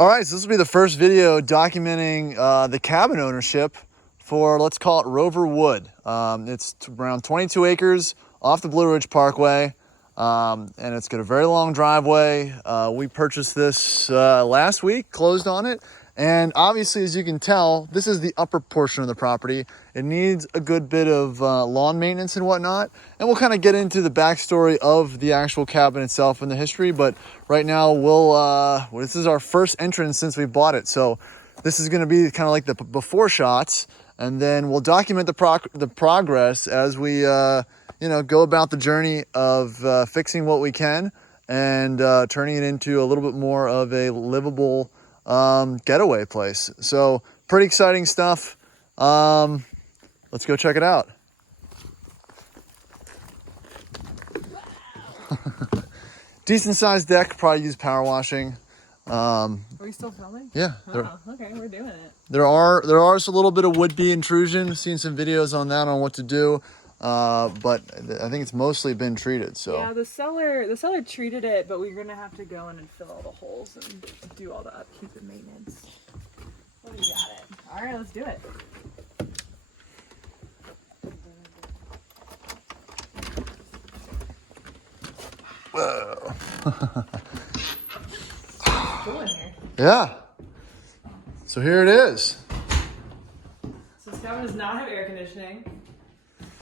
All right, so this will be the first video documenting the cabin ownership for, let's call it Rover Wood. It's around 22 acres off the Blue Ridge Parkway, and it's got a very long driveway. We purchased this last week, closed on it, and obviously, as you can tell, this is the upper portion of the property. It needs a good bit of lawn maintenance and whatnot, and we'll kind of get into the backstory of the actual cabin itself and the history, but right now this is our first entrance since we bought it, so this is going to be kind of like the before shots, and then we'll document the progress as we go about the journey of fixing what we can and turning it into a little bit more of a livable getaway place. So pretty exciting stuff. Let's go check it out. Decent sized deck, probably use power washing. Are we still filming? Yeah. Oh, okay, we're doing it. There are a little bit of would-be intrusion. Seen some videos on that on what to do, but I think it's mostly been treated. So yeah, the seller treated it, but we're gonna have to go in and fill all the holes and do all the upkeep and maintenance. Well, we got it. All right, let's do it. Whoa. Cool in here. Yeah. So here it is. So this cabin does not have air conditioning,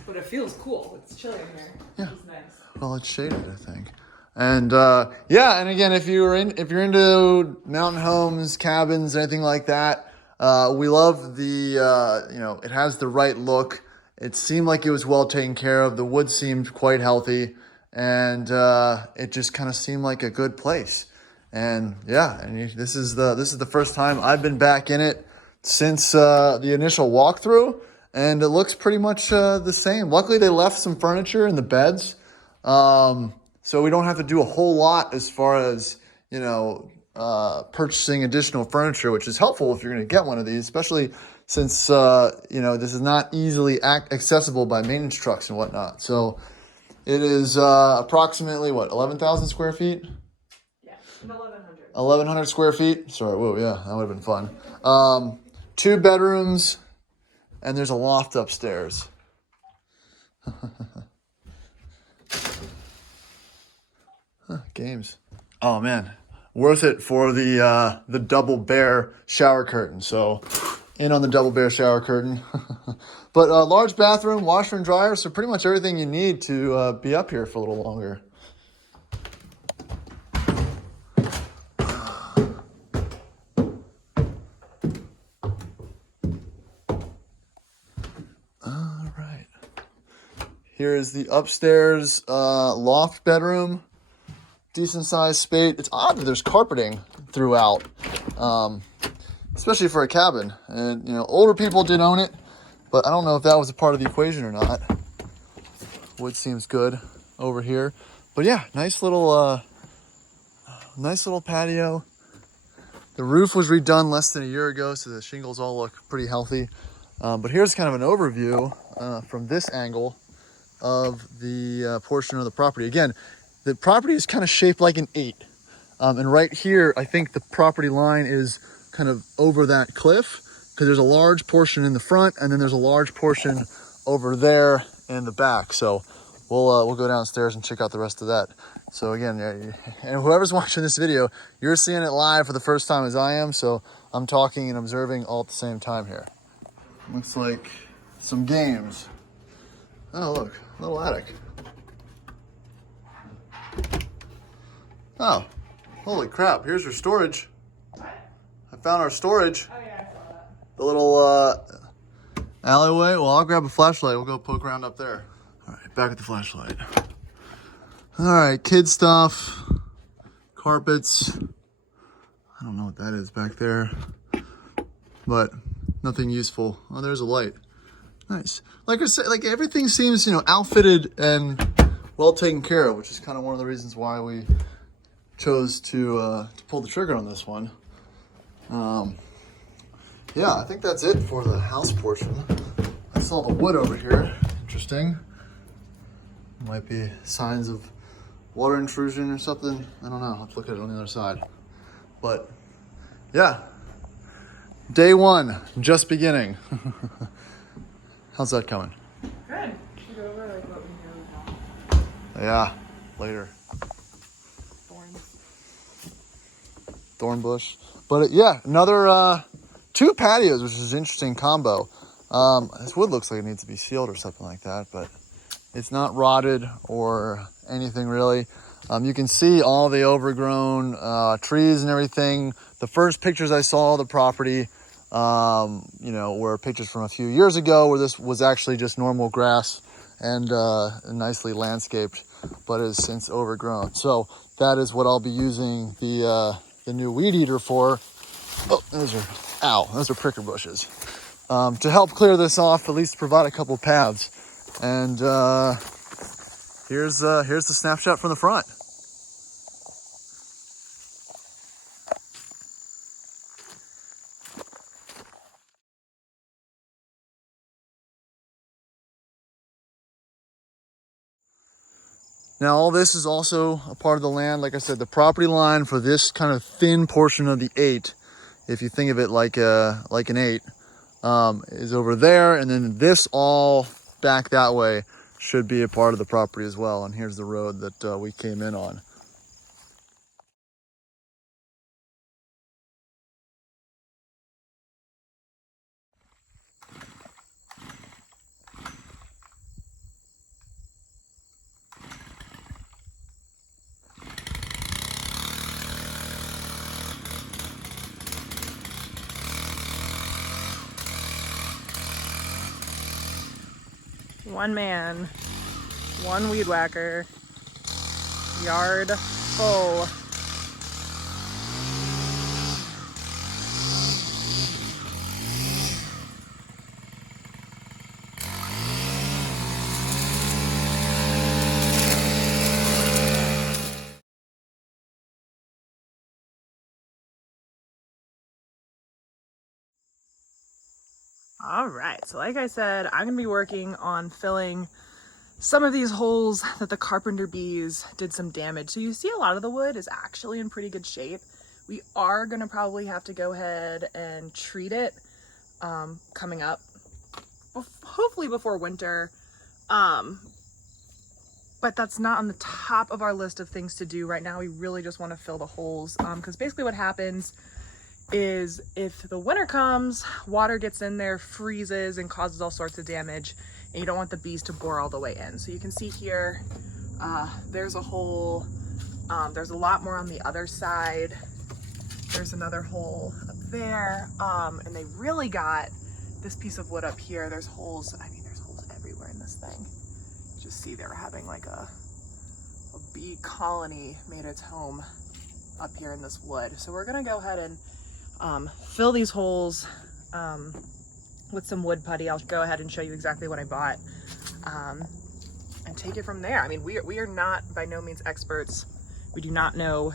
but it feels cool. It's chilly in here. Yeah. It's nice. Well, it's shaded, I think. And yeah, and again, if you're into mountain homes, cabins, anything like that, we love the it has the right look. It seemed like it was well taken care of. The wood seemed quite healthy, and it just kind of seemed like a good place. And yeah, and this is the first time I've been back in it since the initial walkthrough, and it looks pretty much the same. Luckily, they left some furniture in the beds, so we don't have to do a whole lot as far as purchasing additional furniture, which is helpful if you're going to get one of these, especially since this is not easily accessible by maintenance trucks and whatnot. So it is approximately 11,000 square feet. 1,100 square feet. Sorry, whoa, yeah, that would have been fun. 2 bedrooms, and there's a loft upstairs. Games. Oh man, worth it for the double bear shower curtain. So, in on the double bear shower curtain. But a large bathroom, washer and dryer, so pretty much everything you need to be up here for a little longer. Here is the upstairs loft bedroom. Decent sized space. It's odd that there's carpeting throughout, especially for a cabin. And older people did own it, but I don't know if that was a part of the equation or not. Wood seems good over here, but yeah, nice little patio. The roof was redone less than a year ago, so the shingles all look pretty healthy. But here's kind of an overview from this angle of the portion of the property. Again, the property is kind of shaped like an 8. And right here, I think the property line is kind of over that cliff, because there's a large portion in the front, and then there's a large portion over there in the back. So we'll go downstairs and check out the rest of that. So again, and whoever's watching this video, you're seeing it live for the first time as I am, so I'm talking and observing all at the same time here. Looks like some games. Oh, look, little attic. Oh, holy crap, here's your storage. I found our storage. Oh yeah, I saw that. The little alleyway. Well, I'll grab a flashlight. We'll go poke around up there. All right, back at the flashlight. All right, kid stuff, carpets. I don't know what that is back there, but nothing useful. Oh, there's a light. Nice. Like I said, like everything seems, outfitted and well taken care of, which is kind of one of the reasons why we chose to pull the trigger on this one. Yeah, I think that's it for the house portion. I saw the wood over here. Interesting. Might be signs of water intrusion or something. I don't know. I'll have to look at it on the other side. But Yeah. Day one, just beginning. How's that coming? Good. Should go over like what we know now. Yeah, later. Thorn bush. But yeah, another 2 patios, which is an interesting combo. This wood looks like it needs to be sealed or something like that, but it's not rotted or anything really. You can see all the overgrown trees and everything. The first pictures I saw of the property, you know, were pictures from a few years ago where this was actually just normal grass and nicely landscaped, but is since overgrown. So that is what I'll be using the new weed eater for. Oh, those are pricker bushes. To help clear this off, at least provide a couple paths. And here's the snapshot from the front. Now, all this is also a part of the land. Like I said, the property line for this kind of thin portion of the 8, if you think of it like an 8, is over there. And then this all back that way should be a part of the property as well. And here's the road that we came in on. One man, one weed whacker, yard full. All right, so like I said, I'm gonna be working on filling some of these holes that the Carpenter bees did some damage. So you see a lot of the wood is actually in pretty good shape. We are gonna probably have to go ahead and treat it coming up, hopefully before winter. But that's not on the top of our list of things to do right now. We really just wanna fill the holes because basically what happens is if the winter comes, water gets in there, freezes, and causes all sorts of damage, and you don't want the bees to bore all the way in. So you can see here, there's a hole. There's a lot more on the other side. There's another hole up there. And they really got this piece of wood up here. There's holes, I mean, there's holes everywhere in this thing. Just see they were having like a bee colony made its home up here in this wood. So we're gonna go ahead and fill these holes with some wood putty. I'll go ahead and show you exactly what I bought and take it from there. I mean, we are not by no means experts. We do not know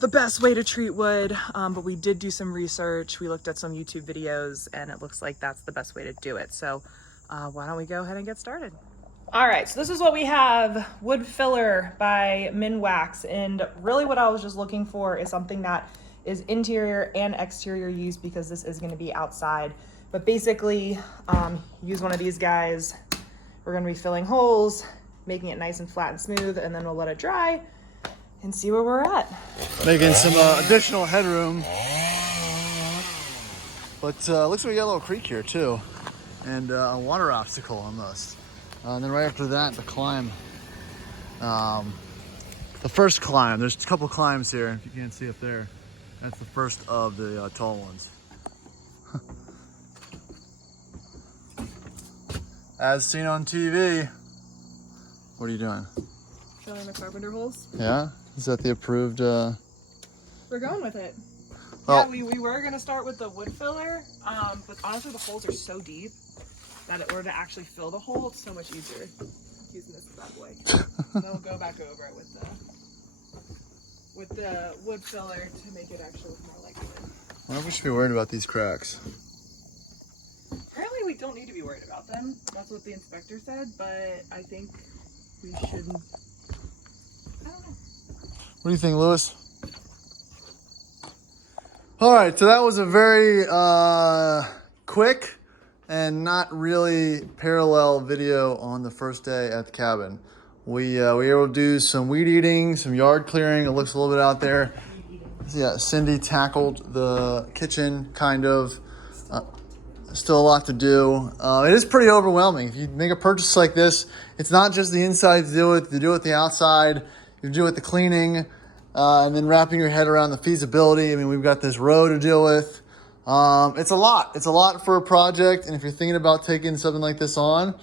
the best way to treat wood, but we did do some research. We looked at some YouTube videos and it looks like that's the best way to do it. So why don't we go ahead and get started? All right, so this is what we have, wood filler by Minwax, and really what I was just looking for is something that is interior and exterior use because this is gonna be outside. But basically, use one of these guys. We're gonna be filling holes, making it nice and flat and smooth, and then we'll let it dry and see where we're at. Making some additional headroom. But looks like we got a little creek here too, and a water obstacle almost. And then right after that, the climb. The first climb, there's a couple climbs here, if you can't see up there. That's the first of the tall ones. As seen on TV. What are you doing? Filling the Carpenter holes. Yeah? Is that the approved? We're going with it. Well, yeah, we were gonna start with the wood filler, but honestly the holes are so deep that in order to actually fill the hole, it's so much easier using this bad boy. And then we'll go back over it with the wood filler to make it actually look more like wood. I wonder if we should be worried about these cracks. Apparently we don't need to be worried about them. That's what the inspector said, but I think we shouldn't. I don't know. What do you think, Lewis? All right, so that was a very quick and not really parallel video on the first day at the cabin. We were able to do some weed eating, some yard clearing. It looks a little bit out there. Yeah, Cindy tackled the kitchen, kind of. Still a lot to do. It is pretty overwhelming. If you make a purchase like this, it's not just the inside to do it, the outside, you do it the cleaning, and then wrapping your head around the feasibility. I mean, we've got this row to deal with. It's a lot. It's a lot for a project, and if you're thinking about taking something like this on,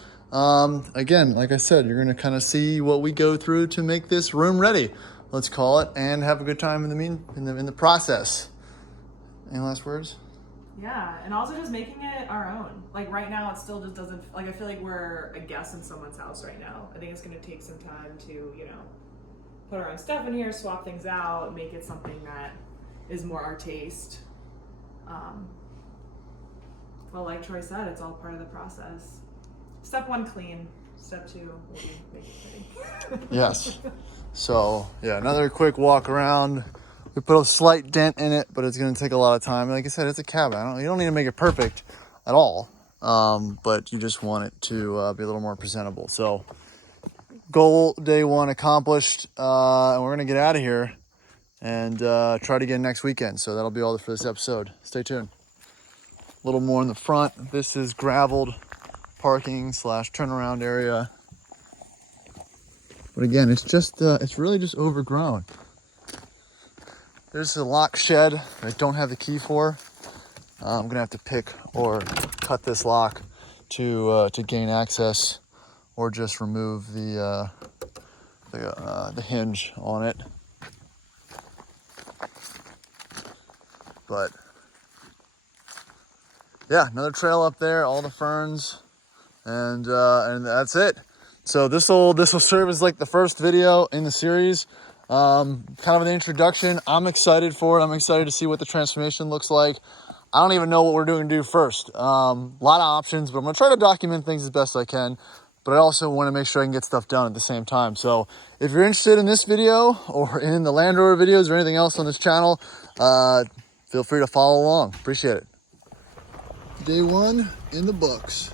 again, like I said, you're going to kind of see what we go through to make this room ready, let's call it, and have a good time in the process. Any last words? Yeah, and also just making it our own. Like right now, it still just doesn't, like I feel like we're a guest in someone's house right now. I think it's going to take some time to, you know, put our own stuff in here, swap things out, make it something that is more our taste. Well, like Troy said, it's all part of the process. Step 1, clean. Step 2, will be make it pretty. Yes. So yeah, another quick walk around. We put a slight dent in it, but it's going to take a lot of time. Like I said, it's a cabin. You don't need to make it perfect at all, but you just want it to be a little more presentable. So goal day 1 accomplished, and we're going to get out of here and try to get next weekend. So that'll be all for this episode. Stay tuned. A little more in the front. This is graveled parking / turnaround area. But again, it's just it's really just overgrown. There's a lock shed I don't have the key for. I'm gonna have to pick or cut this lock to gain access, or just remove the hinge on it. But yeah, another trail up there, all the ferns, and that's it. So this will serve as like the first video in the series. Kind of an introduction. I'm excited for it. I'm excited to see what the transformation looks like. I don't even know what we're doing to do first. A lot of options, but I'm gonna try to document things as best I can. But I also want to make sure I can get stuff done at the same time. So if you're interested in this video or in the Land Rover videos or anything else on this channel, feel free to follow along. Appreciate it. Day 1 in the books.